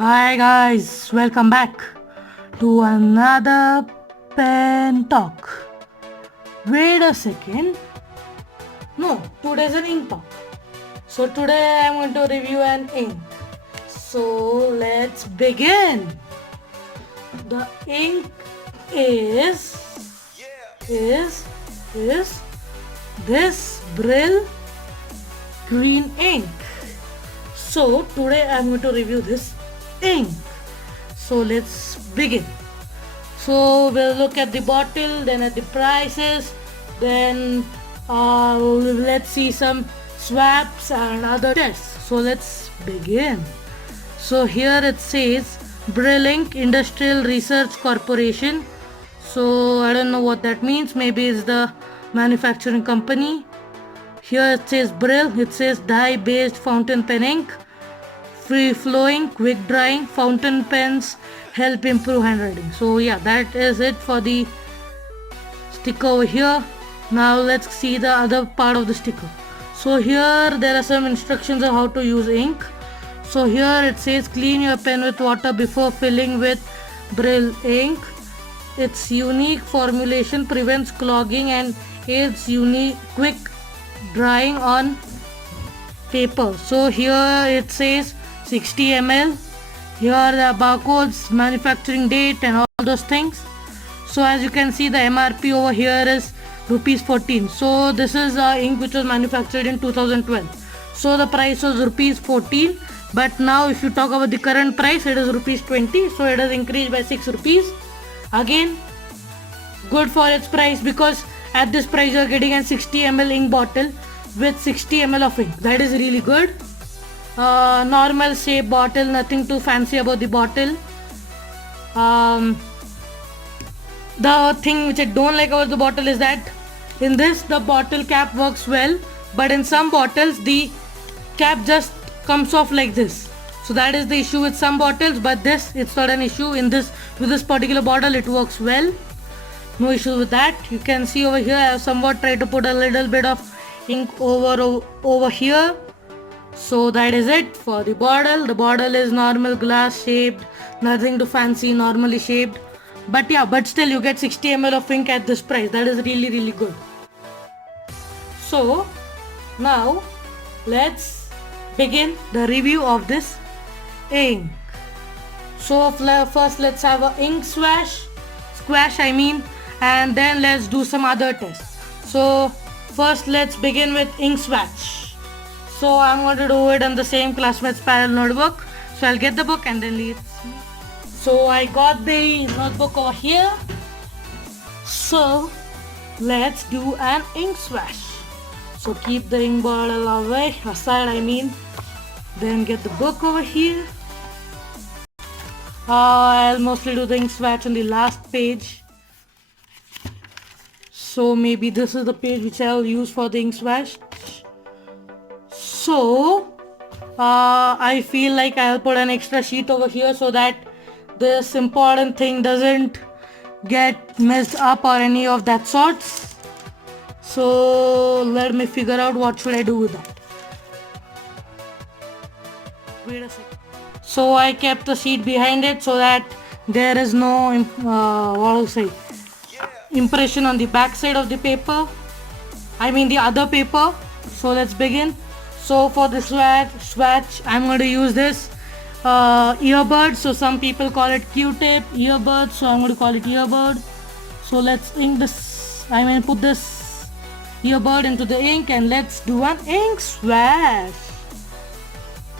Hi guys, welcome back to another pen talk. Wait a second. No, today's an ink talk. So today I'm going to review an ink. So let's begin. The ink is this Brill green ink. So today I'm going to review this ink. So let's begin. So we'll look at the bottle, then at the prices, then let's see some swaps and other tests. So let's begin. So here it says Brill Ink Industrial Research Corporation. So I don't know what that means. Maybe it's the manufacturing company. Here it says Brill. It says dye-based fountain pen ink. Free flowing, quick drying, fountain pens help improve handwriting. So yeah, that is it for the sticker over here. Now let's see the other part of the sticker. So here there are some instructions on how to use ink. So here it says clean your pen with water before filling with Brill ink. Its unique formulation prevents clogging and aids quick drying on paper. So here it says 60 ml. Here are the barcodes, manufacturing date and all those things. So as you can see, the MRP over here is rupees 14. So this is ink which was manufactured in 2012. So the price was rupees 14. But now if you talk about the current price, it is rupees 20. So it has increased by 6 rupees. Again, good for its price, because at this price you are getting a 60 ml ink bottle with 60 ml of ink. That is really good. Normal shape bottle, nothing too fancy about the bottle. The thing which I don't like about the bottle is that in this the bottle cap works well, but in some bottles the cap just comes off like this. So that is the issue with some bottles, but this, it's not an issue. With this particular bottle it works well. No issue with that. You can see over here I have somewhat tried to put a little bit of ink over here. So that is it for the bottle. The bottle is normal glass shaped, nothing too fancy, normally shaped. But yeah, but still you get 60 ml of ink at this price. That is really good. So now let's begin the review of this ink. So first let's have a ink squash I mean, and then let's do some other tests. So first let's begin with ink swatch. So I'm going to do it on the same Classmates Parallel notebook. So I'll get the book and then let's see. So I got the notebook over here. So let's do an ink swatch. So keep the ink bottle aside I mean. Then get the book over here. I'll mostly do the ink swatch on the last page. So maybe this is the page which I'll use for the ink swatch. So I feel like I'll put an extra sheet over here so that this important thing doesn't get messed up or any of that sorts. So let me figure out what should I do with that. Wait a second. So I kept the sheet behind it so that there is no impression on the back side of the paper. I mean the other paper. So let's begin. So for the swatch, I'm going to use this earbud. So some people call it Q-tip, earbud. So I'm going to call it earbud. So let's put this earbud into the ink and let's do an ink swatch.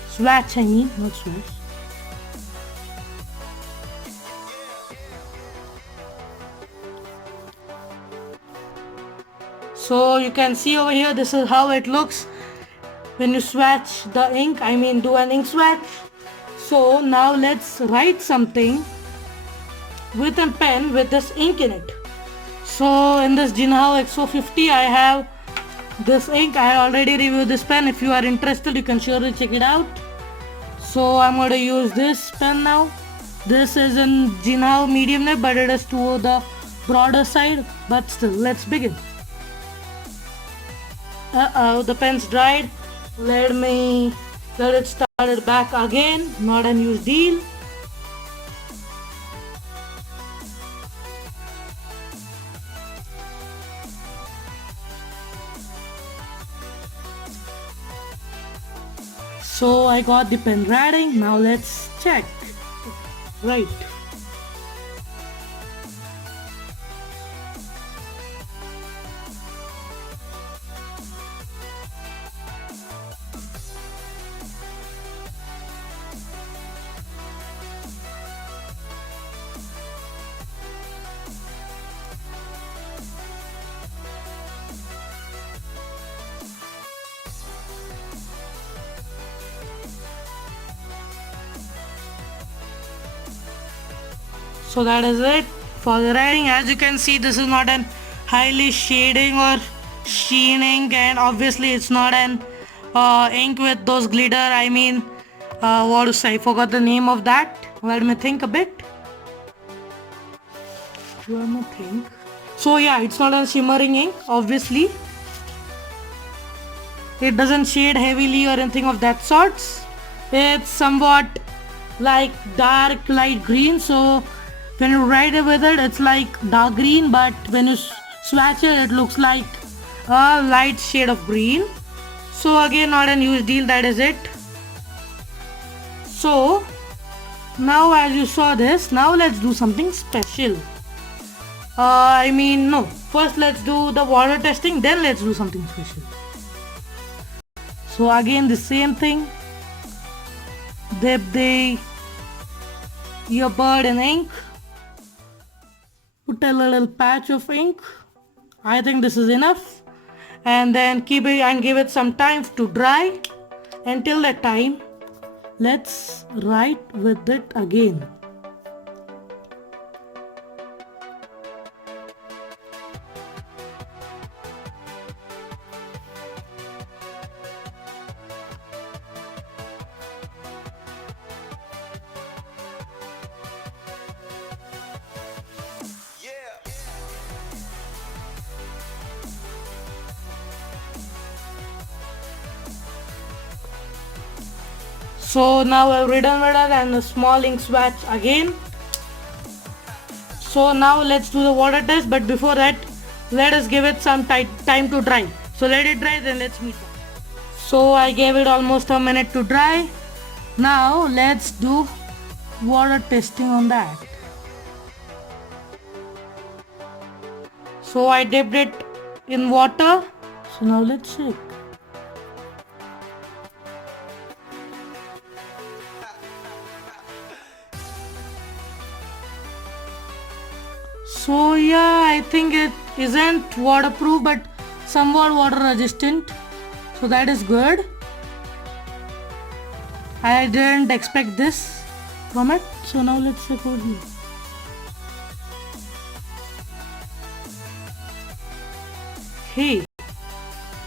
Swatch I mean, not swatch. So you can see over here, this is how it looks when you swatch the ink, do an ink swatch. So now let's write something with a pen with this ink in it. So in this Jinhao XO50 I have this ink. I already reviewed this pen. If you are interested you can surely check it out. So I'm going to use this pen now. This is in Jinhao medium nib, but it is to the broader side, but still let's begin. The pen's dried. Let me let it start it back again, not a new deal. So I got the pen writing, now let's check. Right. So that is it for the writing. As you can see, this is not an highly shading or sheening, and obviously it's not an ink with those glitter. I mean, what to say? I forgot the name of that. Let me think a bit. Let me think. So yeah, it's not a shimmering ink. Obviously, it doesn't shade heavily or anything of that sorts. It's somewhat like dark light green. So when you write it with it, it's like dark green, but when you swatch it, it looks like a light shade of green. So again, not a huge deal, that is it. So now as you saw this, now let's do something special. No, first let's do the water testing, then let's do something special. So again, the same thing. Dip the earbud in ink. Put a little patch of ink. I think this is enough. And then keep it and give it some time to dry. Until that time, let's write with it again. So now I've written with it and a small ink swatch again. So now let's do the water test, but before that, let us give it some time to dry. So let it dry, then let's meet back. So I gave it almost a minute to dry. Now let's do water testing on that. So I dipped it in water. So now let's check. So yeah, I think it isn't waterproof but somewhat water resistant. So that is good. I didn't expect this from it. So now let's check over here. Hey,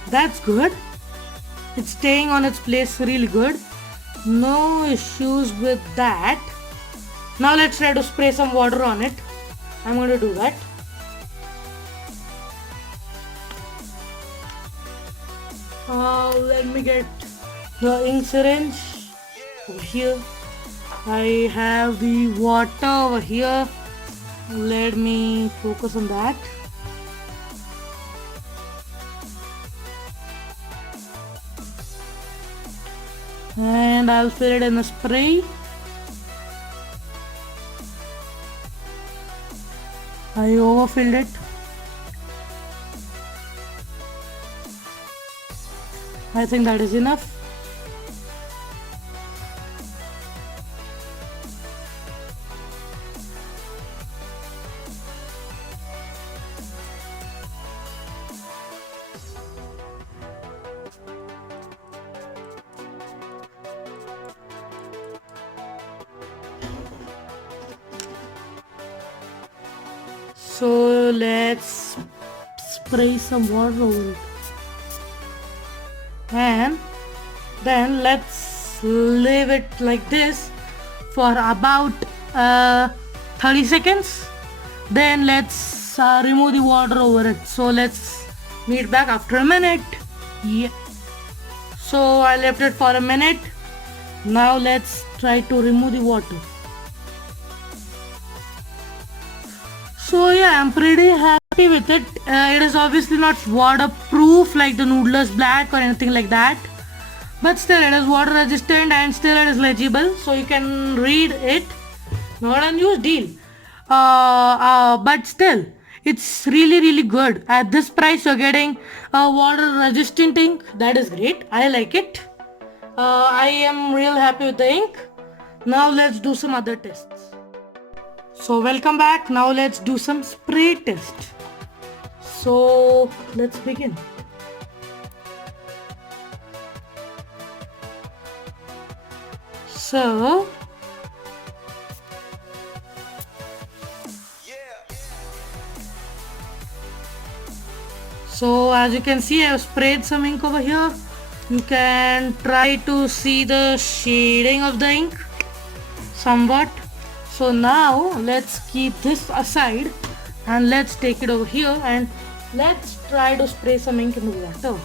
that's good. It's staying on its place really good. No issues with that. Now let's try to spray some water on it. I'm going to do that. Let me get the ink syringe over here. I have the water over here. Let me focus on that. And I'll fill it in a spray. I overfilled it. I think that is enough. So let's spray some water over it. And then let's leave it like this for about 30 seconds. Then let's remove the water over it. So let's meet back after a minute. Yeah. So I left it for a minute. Now let's try to remove the water. So yeah, I'm pretty happy with it. It is obviously not waterproof like the Noodler's Black or anything like that, but still it is water resistant and still it is legible, so you can read it. Not unused deal, but still it's really good. At this price you're getting a water resistant ink. That is great. I like it. I am real happy with the ink. Now let's do some other tests. So welcome back. Now let's do some spray test. So let's begin. So as you can see, I have sprayed some ink over here. You can try to see the shading of the ink somewhat. So now let's keep this aside and let's take it over here and let's try to spray some ink in the water.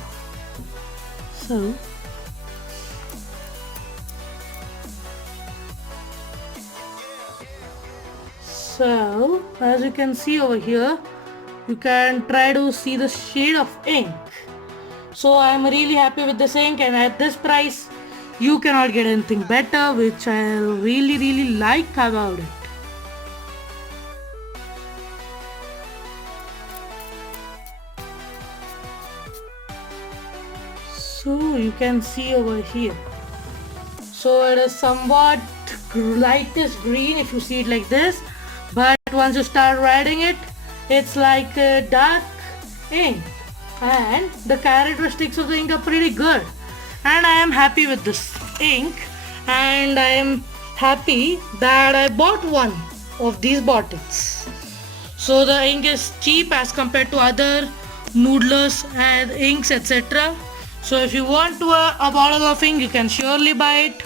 So as you can see over here, you can try to see the shade of ink. So I'm really happy with this ink, and at this price you cannot get anything better, which I really like about it. So you can see over here. So it is somewhat lightest green if you see it like this, but once you start writing it, it's like a dark ink, and the characteristics of the ink are pretty good, and I am happy with this ink, and I am happy that I bought one of these bottles. So the ink is cheap as compared to other noodlers and inks, etc. So if you want to a bottle of ink, you can surely buy it.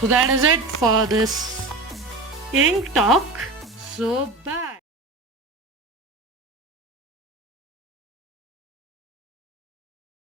So that is it for this ink talk. So bye.